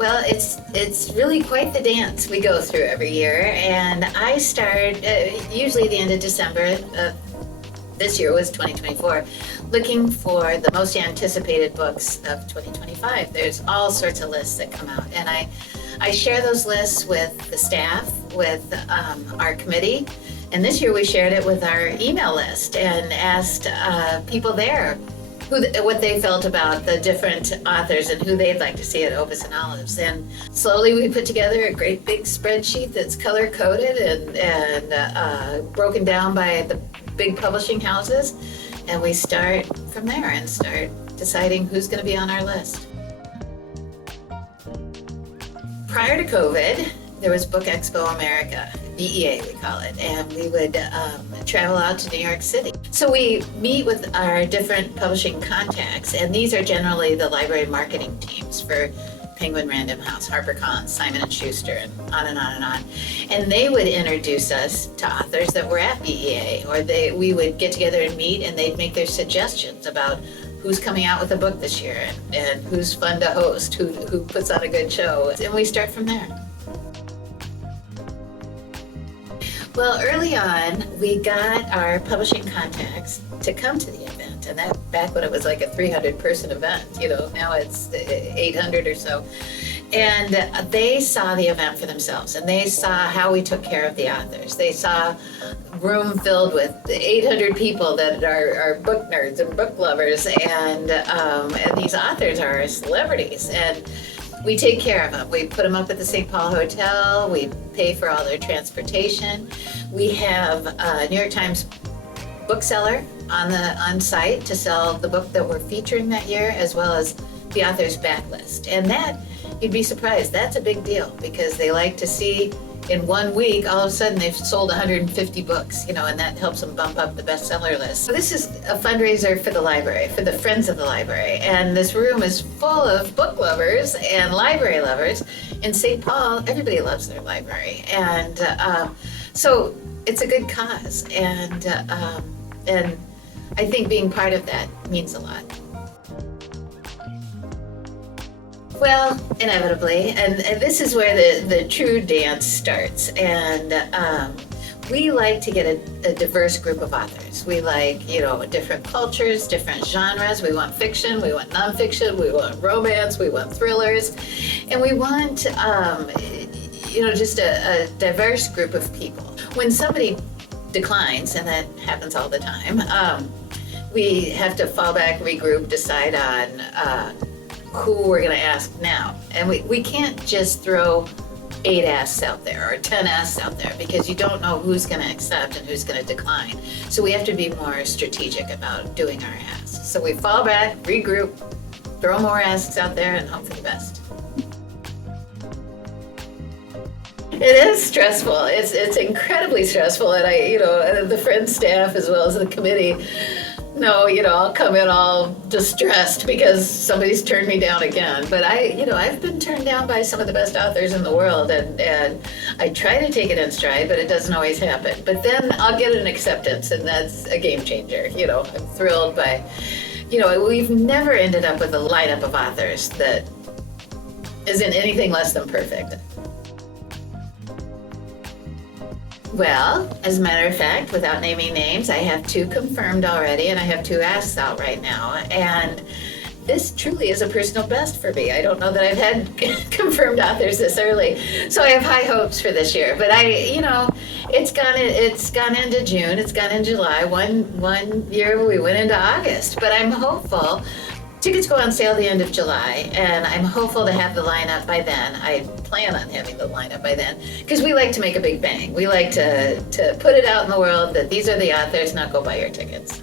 Well, it's really quite the dance we go through every year, and I start usually the end of December. This year was 2024, looking for the most anticipated books of 2025. There's all sorts of lists that come out, and I share those lists with the staff, with our committee, and this year we shared it with our email list and asked people there what they felt about the different authors and who they'd like to see at Opus and Olives. And slowly we put together a great big spreadsheet that's color-coded and broken down by the big publishing houses. And we start from there and start deciding who's going to be on our list. Prior to COVID, there was Book Expo America, BEA we call it, and we would travel out to New York City. So we meet with our different publishing contacts, and these are generally the library marketing teams for Penguin Random House, HarperCollins, Simon & Schuster, and on and on and on. And they would introduce us to authors that were at BEA, or we would get together and meet, and they'd make their suggestions about who's coming out with a book this year and who's fun to host, who puts on a good show, and we start from there. Well, early on, we got our publishing contacts to come to the event, and that back when it was like a 300-person event, now it's 800 or so. And they saw the event for themselves, and they saw how we took care of the authors. They saw a room filled with 800 people that are book nerds and book lovers, and these authors are celebrities. And we take care of them. We put them up at the St. Paul Hotel. We pay for all their transportation. We have a New York Times bookseller on site to sell the book that we're featuring that year, as well as the author's backlist. And that, you'd be surprised, that's a big deal, because they like to see in 1 week, all of a sudden they've sold 150 books, and that helps them bump up the bestseller list. So this is a fundraiser for the library, for the Friends of the Library. And this room is full of book lovers and library lovers. In St. Paul, everybody loves their library. And so it's a good cause. And I think being part of that means a lot. Well, inevitably, and this is where the true dance starts. And we like to get a diverse group of authors. We like, different cultures, different genres. We want fiction, we want nonfiction, we want romance, we want thrillers. And we want, just a diverse group of people. When somebody declines, and that happens all the time, we have to fall back, regroup, decide on who we're going to ask now. And we can't just throw 8 asks out there or 10 asks out there, because you don't know who's going to accept and who's going to decline. So we have to be more strategic about doing our asks. So we fall back, regroup, throw more asks out there, and hope for the best. It is stressful. It's incredibly stressful, and the Friends staff as well as the committee. No, I'll come in all distressed because somebody's turned me down again. But I've been turned down by some of the best authors in the world, and I try to take it in stride, but it doesn't always happen. But then I'll get an acceptance, and that's a game changer. I'm thrilled by, we've never ended up with a lineup of authors that isn't anything less than perfect. Well, as a matter of fact, without naming names, I have 2 confirmed already, and I have 2 asks out right now. And this truly is a personal best for me. I don't know that I've had confirmed authors this early, so I have high hopes for this year. But it's gone into June, it's gone into July. One year we went into August, but I'm hopeful. Tickets go on sale the end of July, and I'm hopeful to have the lineup by then. I plan on having the lineup by then, because we like to make a big bang. We like to put it out in the world that these are the authors, now go buy your tickets.